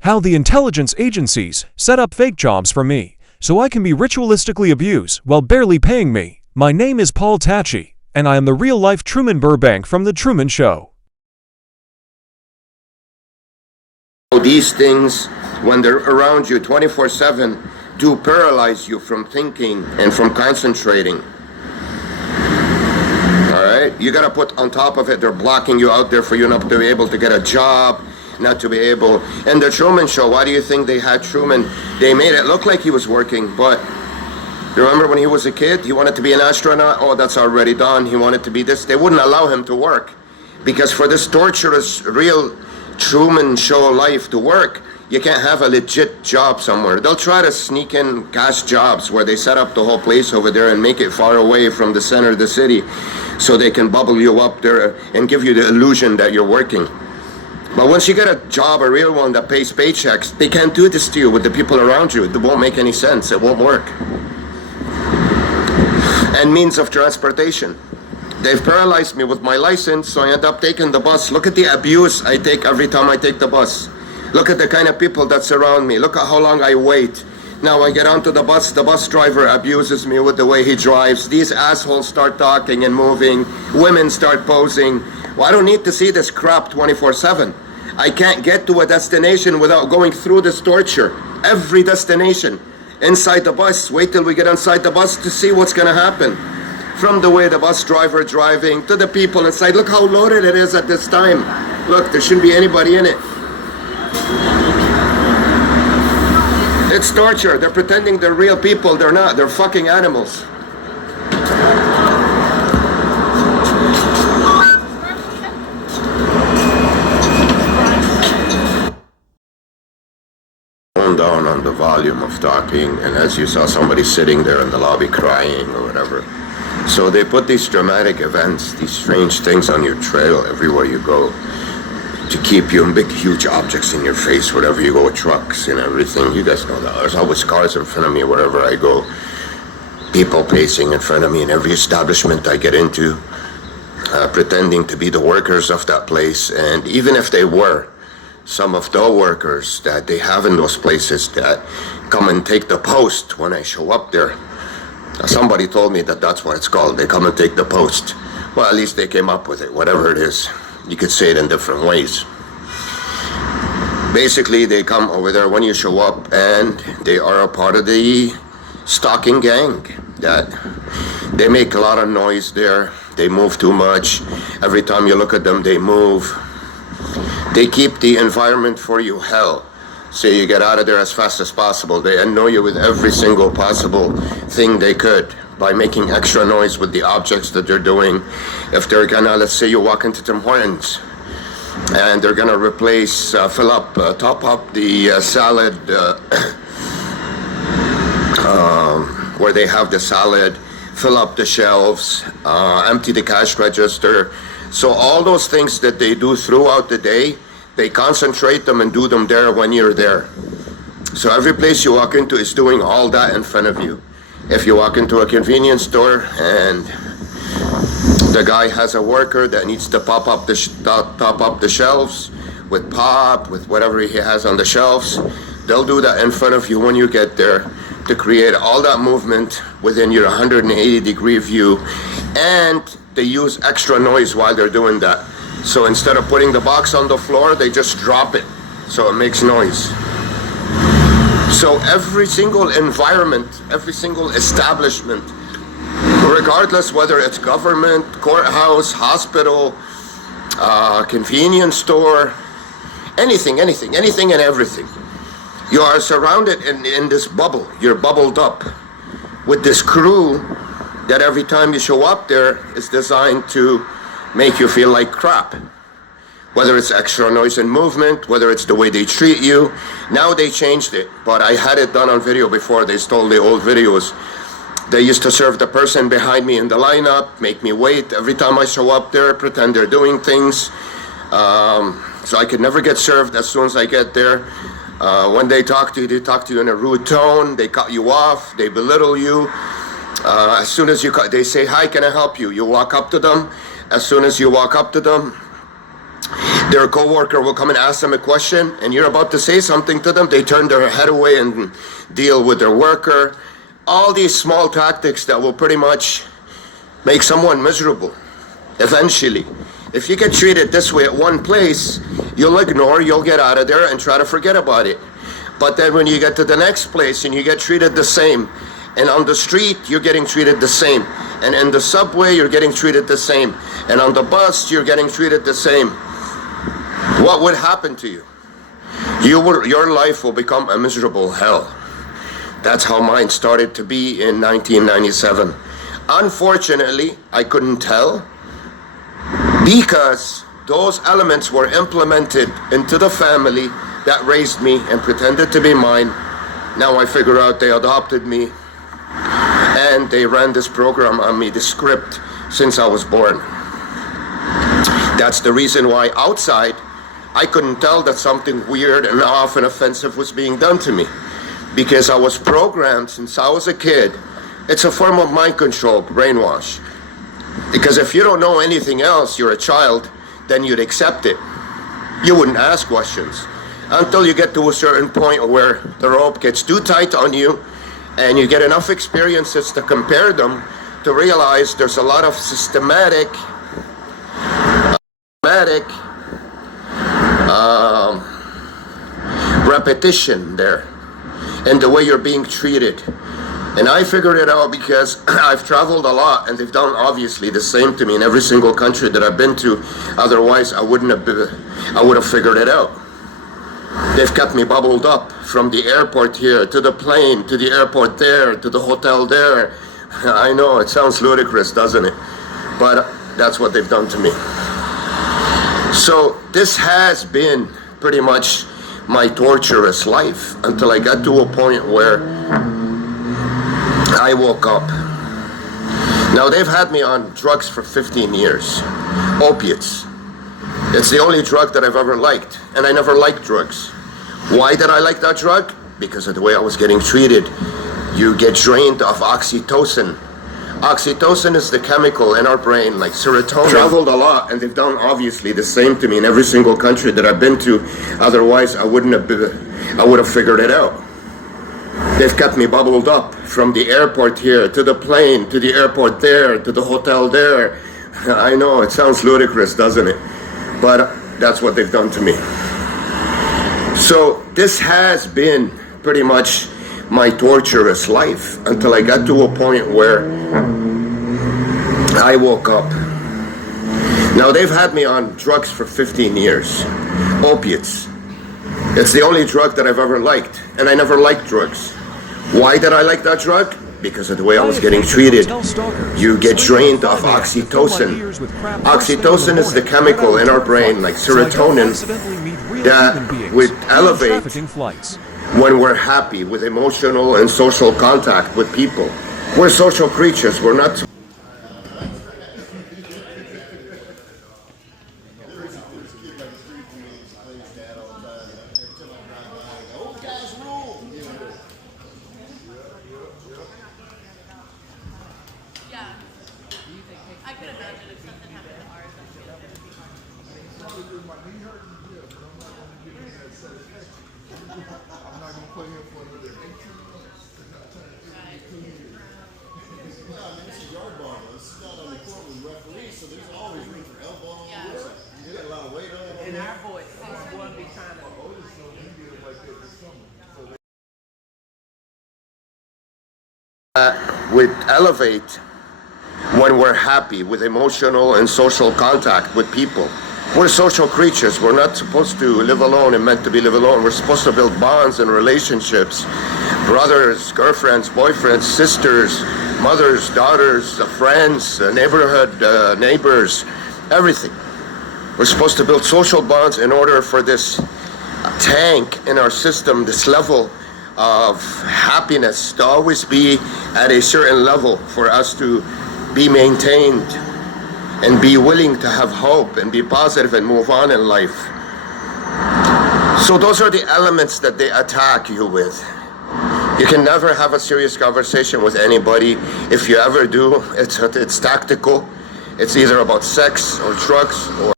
how the intelligence agencies set up fake jobs for me so I can be ritualistically abused while barely paying me. My name is Paul Tachi, and I am the real-life Truman Burbank from The Truman Show. These things, when they're around you 24/7, do paralyze you from thinking and from concentrating. All right? You got to put on top of it, they're blocking you out there for you not to be able to get a job, not to be able. And the Truman Show, why do you think they had Truman? They made it look like he was working, but remember when he was a kid, he wanted to be an astronaut? Oh, that's already done. He wanted to be this. They wouldn't allow him to work because for this torturous, real Truman Show life to work, you can't have a legit job somewhere. They'll try to sneak in cash jobs where they set up the whole place over there and make it far away from the center of the city so they can bubble you up there and give you the illusion that you're working. But once you get a job, a real one that pays paychecks, they can't do this to you with the people around you. It won't make any sense. It won't work. And means of transportation. They've paralyzed me with my license, so I end up taking the bus. Look at the abuse I take every time I take the bus. Look at the kind of people that surround me. Look at how long I wait. Now I get onto the bus driver abuses me with the way he drives. These assholes start talking and moving. Women start posing. Well, I don't need to see this crap 24/7. I can't get to a destination without going through this torture. Every destination. Inside the bus. Wait till we get inside the bus to see what's going to happen. From the way the bus driver driving to the people inside. Look how loaded it is at this time. Look, there shouldn't be anybody in it. It's torture. They're pretending they're real people. They're not. They're fucking animals. Tone down on the volume of talking, and as you saw somebody sitting there in the lobby crying or whatever. So they put these dramatic events, these strange things on your trail everywhere you go to keep you in big, huge objects in your face wherever you go, trucks and everything. You guys know that. There's always cars in front of me wherever I go. People pacing in front of me in every establishment I get into, pretending to be the workers of that place. And even if they were, some of the workers that they have in those places that come and take the post when I show up there. Somebody told me that that's what it's called. They come and take the post. Well, at least they came up with it, whatever it is. You could say it in different ways. Basically, they come over there when you show up, and they are a part of the stalking gang. That they make a lot of noise there. They move too much. Every time you look at them, they move. They keep the environment for you hell. So you get out of there as fast as possible. They annoy you with every single possible thing they could by making extra noise with the objects that they're doing. If they're gonna, let's say you walk into Tim Hortons and they're gonna replace, top up the salad, where they have the salad, fill up the shelves, empty the cash register. So all those things that they do throughout the day, they concentrate them and do them there when you're there. So every place you walk into is doing all that in front of you. If you walk into a convenience store and the guy has a worker that needs to top up the shelves with pop, with whatever he has on the shelves, they'll do that in front of you when you get there to create all that movement within your 180-degree view. And they use extra noise while they're doing that. So instead of putting the box on the floor, they just drop it so it makes noise. So every single environment, every single establishment, regardless whether it's government, courthouse, hospital, convenience store, anything and everything, you are surrounded in this bubble. You're bubbled up with this crew that every time you show up there is designed to make you feel like crap. Whether it's extra noise and movement, whether it's the way they treat you. Now they changed it, but I had it done on video before. They stole the old videos. They used to serve the person behind me in the lineup, make me wait every time I show up there, pretend they're doing things. So I could never get served as soon as I get there. When they talk to you in a rude tone, they cut you off, they belittle you. As soon as they say, "Hi, can I help you?" You walk up to them. As soon as you walk up to them, Their coworker will come and ask them a question, and you're about to say something to them, they turn their head away and deal with their worker. All these small tactics that will pretty much make someone miserable eventually. If you get treated this way at one place, you'll ignore, you'll get out of there and try to forget about it. But then when you get to the next place and you get treated the same, and on the street you're getting treated the same, and in the subway you're getting treated the same, and on the bus you're getting treated the same, what would happen to you? Your life will become a miserable hell. That's how mine started to be in 1997. Unfortunately, I couldn't tell because those elements were implemented into the family that raised me and pretended to be mine. Now I figure out they adopted me and they ran this program on me, the script, since I was born. That's the reason why outside I couldn't tell that something weird and off and offensive was being done to me, because I was programmed since I was a kid. It's a form of mind control, brainwash. Because if you don't know anything else, you're a child, then you'd accept it. You wouldn't ask questions until you get to a certain point where the rope gets too tight on you and you get enough experiences to compare them to realize there's a lot of systematic repetition there in the way you're being treated. And I figured it out because I've traveled a lot, and they've done obviously the same to me in every single country that I've been to. Otherwise, I would have figured it out. They've kept me bubbled up from the airport here to the plane to the airport there to the hotel there. I know it sounds ludicrous, doesn't it? But that's what they've done to me. So this has been pretty much my torturous life until I got to a point where I woke up. Now they've had me on drugs for 15 years, opiates. It's the only drug that I've ever liked, and I never liked drugs. Why did I like that drug? Because of the way I was getting treated. You get drained of oxytocin. Oxytocin is the chemical in our brain, like serotonin. Traveled a lot, and they've done obviously the same to me in every single country that I've been to. Otherwise, I would have figured it out. They've kept me bubbled up from the airport here to the plane to the airport there to the hotel there. I know it sounds ludicrous, doesn't it? But that's what they've done to me. So this has been pretty much my torturous life until I got to a point where I woke up. Now they've had me on drugs for 15 years, opiates. It's the only drug that I've ever liked, and I never liked drugs. Why did I like that drug? Because of the way I was getting treated. You get drained of oxytocin. Oxytocin is the chemical in our brain, like serotonin, that would elevate when we're happy with emotional and social contact with people. We're social creatures. We're not. Yeah. I could imagine if something happened to ours, I'd feel like it'd be hard. I'm not gonna play him for another 18 months. No, I mean, this is yard ball. This is not on the court with referees, so there's always room for elbow. Yeah. You got a lot of weight on it. And our boys, one be trying to. Would elevate when we're happy with emotional and social contact with people. We're social creatures. We're not supposed to live alone and meant to be live alone. We're supposed to build bonds and relationships. Brothers, girlfriends, boyfriends, sisters, mothers, daughters, friends, neighborhood neighbors, everything. We're supposed to build social bonds in order for this tank in our system, this level of happiness to always be at a certain level for us to be maintained and be willing to have hope and be positive and move on in life. So those are the elements that they attack you with. You can never have a serious conversation with anybody. If you ever do, it's tactical. It's either about sex or drugs or